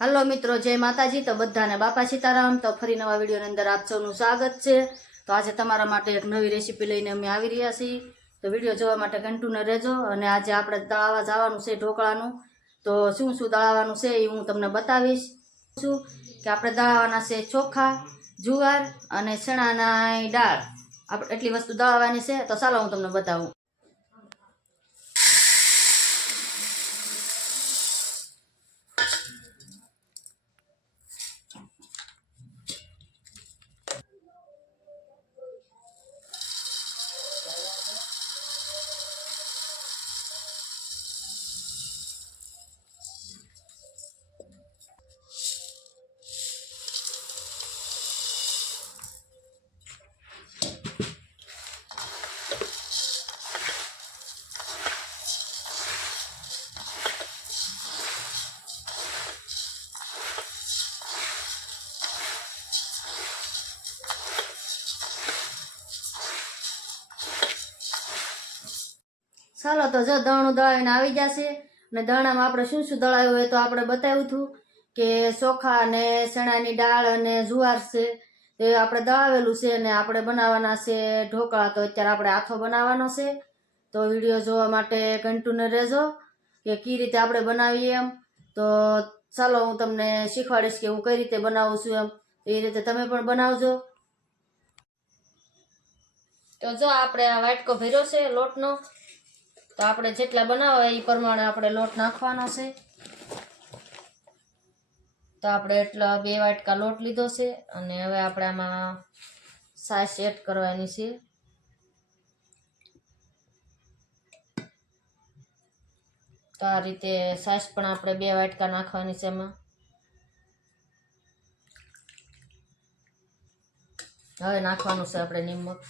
હાલો મિત્રો, જય માતાજી. તો બધાને બાપા સીતારામ. તો ફરી નવા વિડીયોની અંદર આપ સૌનું સ્વાગત છે. તો આજે તમારા માટે એક નવી રેસીપી લઈને અમે આવી રહ્યા છીએ. તો વીડિયો જોવા માટે કન્ટિન્યુ રહેજો અને આજે આપણે દળાવા જવાનું છે ઢોકળાનું. તો શું શું દળાવવાનું છે એ હું તમને બતાવીશ. શું? કે આપણે દળાવવાના છે ચોખા, જુવાર અને ચણાના દાળ. આપણે એટલી વસ્તુ દળાવવાની છે. તો ચાલો હું તમને બતાવું. ચાલો તો જો દણું દળાવીને આવી જશે અને દણામાં આપણે શું શું દળાવ્યું હોય તો આપણે બતાવ્યું હતું કે ચોખા અને ચણાની દાળ અને જુવાર છે. તે આપણે દળાવેલું છે અને આપણે બનાવવાના છે ઢોકળા, તો અત્યારે આપણે આથો બનાવવાનો છે. તો વીડિયો જોવા માટે કન્ટિન્યુ રહેજો કે કઈ રીતે આપણે બનાવીએ એમ. તો ચાલો હું તમને શીખવાડીશ કે હું કઈ રીતે બનાવું છું એમ. એ રીતે તમે પણ બનાવજો. તો જો આપણે આ વાટકો ભર્યો છે લોટનો. તો આપણે જેટલા બનાવવા એ પ્રમાણે આપણે લોટ નાખવાનો છે. તો આપણે એટલા બે વાટકા લોટ લીધો છે અને હવે આપણે આમાં સાસ એડ કરવાની છે. તો આ રીતે સાસ પણ આપણે બે વાટકા નાખવાની છે એમાં. હવે નાખવાનું છે આપણે નિમક.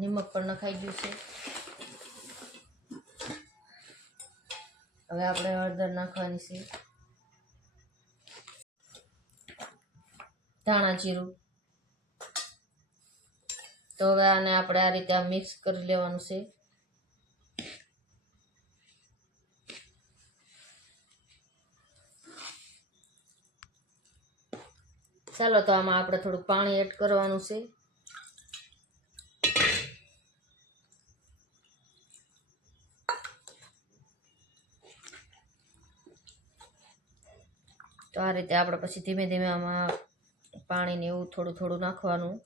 નિમક પણ નખાઈ ગયું છે. હવે આપણે હળદર નાખવાની છે. ધાણા જીરું. તો હવે આને આપણે આ રીતે મિક્સ કરી લેવાનું છે. ચાલો તો આમાં આપણે થોડુંક પાણી એડ કરવાનું છે. તો આ રીતે આપણે પછી ધીમે ધીમે આમાં પાણીને એવું થોડું થોડું નાખવાનું.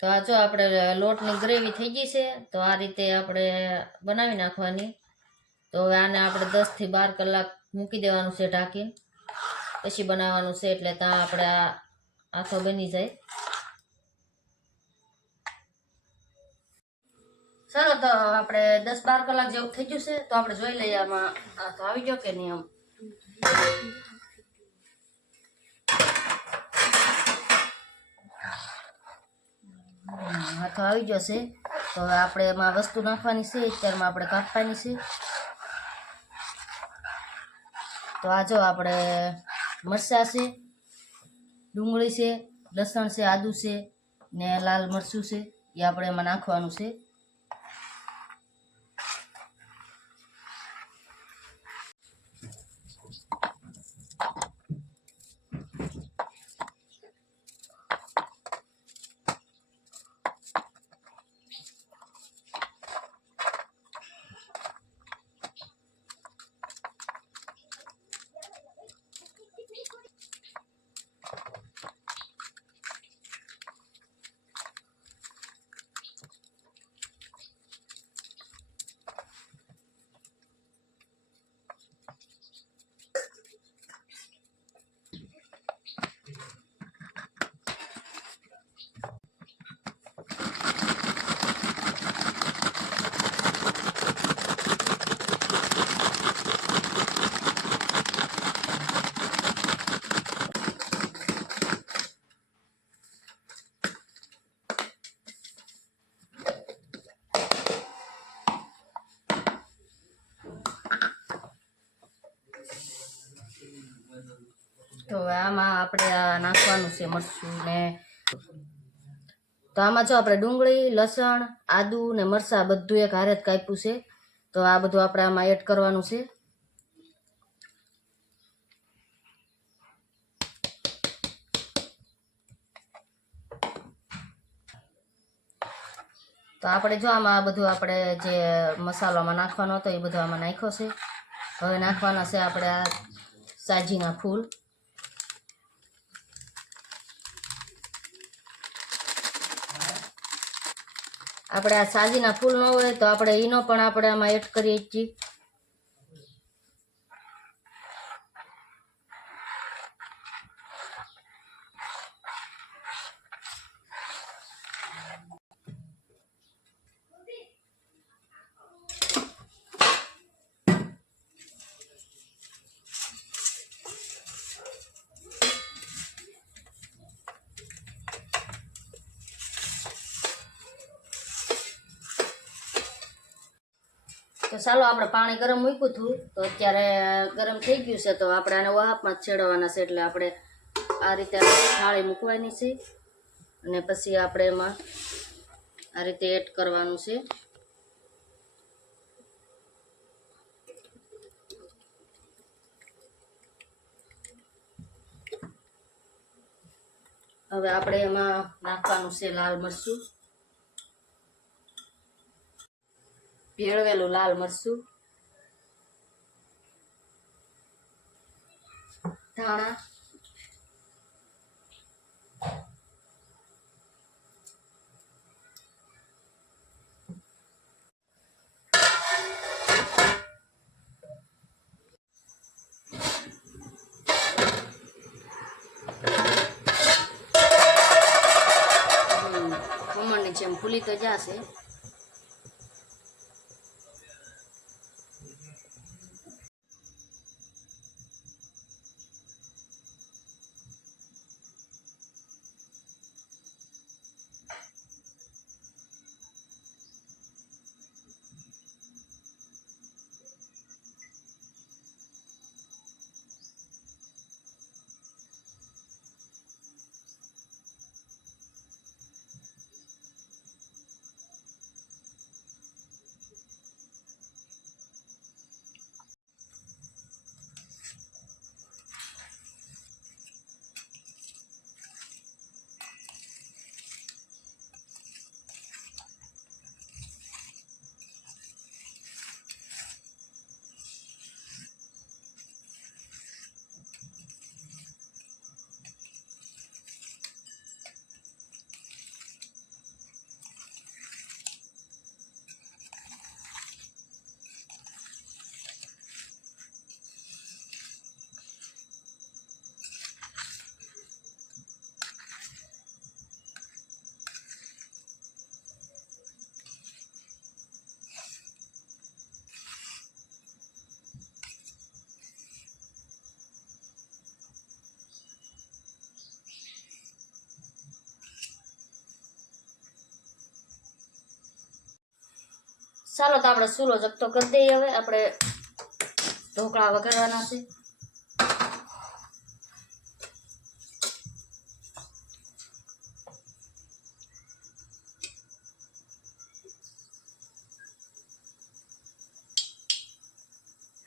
તો આ જો આપણે લોટની ગ્રેવી થઈ ગઈ છે, તો આ રીતે આપણે બનાવી નાખવાની. તો હવે આને આપણે દસથી બાર કલાક મૂકી દેવાનું છે ઢાંકીને. પછી બનાવવાનું છે એટલે ત્યાં આપણે આ આથો બની જાય. ચાલો તો આપણે દસ બાર કલાક જેવું થઈ ગયું છે, તો આપણે જોઈ લઈએ આમાં. તો આવી ગયો કે નહીં આમ? આ તો આવી ગયો છે. તો હવે આપણે એમાં વસ્તુ નાખવાની છે, અત્યારમાં આપણે કાપવાની છે. તો આ જો આપણે મરચાં છે, ડુંગળી છે, લસણ છે, આદુ છે ને લાલ મરચું છે, એ આપણે એમાં નાખવાનું છે તો હવે આમાં આપણે આ નાખવાનું છે મરચું ને તો આમાં જો આપણે ડુંગળી, લસણ, આદુ ને મરચાં બધું એક હારે જ કાપ્યું છે. તો આ બધું આપણે આમાં એડ કરવાનું છે. તો આપણે જો આમાં આ બધું આપણે જે મસાલામાં નાખવાનો હતો એ બધું આમાં નાખ્યો છે. હવે નાખવાના છે આપણે આ સાજીના ફૂલ. આપણે આ સાજીના ફૂલ ન હોય તો આપણે એનો પણ આપણે આમાં એડ કરીએ છીએ. તો ચાલો આપણે પાણી ગરમ મૂક્યું હતું, તો અત્યારે ગરમ થઈ ગયું છે, તો આપણે આને વાહપમાં છેડવાના છે, એટલે આપણે આ રીતે થાળી મૂકવાની છે. અને પછી આપણે એમાં આ રીતે એડ કરવાનું છે. હવે આપણે એમાં નાખવાનું છે લાલ મરચું. ભેળવેલું લાલ મરચું ધાણા જેમ ફૂલી તો જશે ચાલો તો આપણે ચૂલો જગતો કરી દઈએ હવે. આપણે ઢોકળા વઘારવાના છે.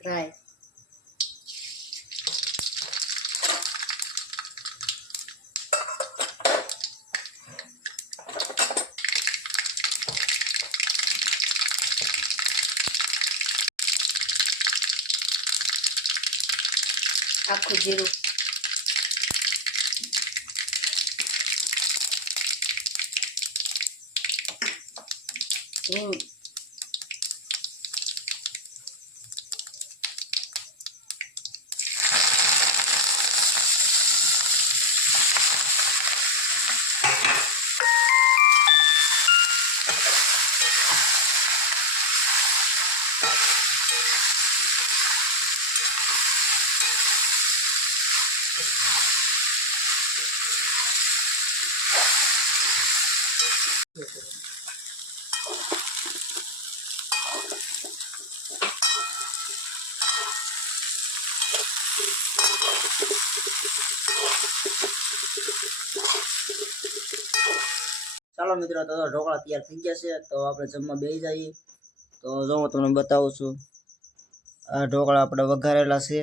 રાય. આખું જીરું હિંગ ચાલો મિત્રો, તો ઢોકળા તૈયાર થઈ ગયા છે, તો આપણે જમવા બેસી જઈએ. તો જો હું તમને બતાવું છું, આ ઢોકળા આપણે વઘારેલા છે.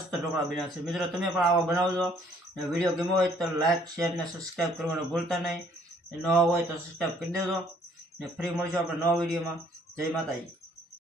મસ્ત ઢોકળા બન્યા છે. મિત્રો, તમે પણ આવા બનાવજો. અને વીડિયો ગમ્યો હોય તો લાઈક શેર ને સબસ્ક્રાઈબ કરવાનું ભૂલતા નહીં. નવા હોય તો સબસ્ક્રાઈબ કરી દેજો. ને ફ્રી મળશું આપણે નવા વિડીયોમાં જય માતાજી.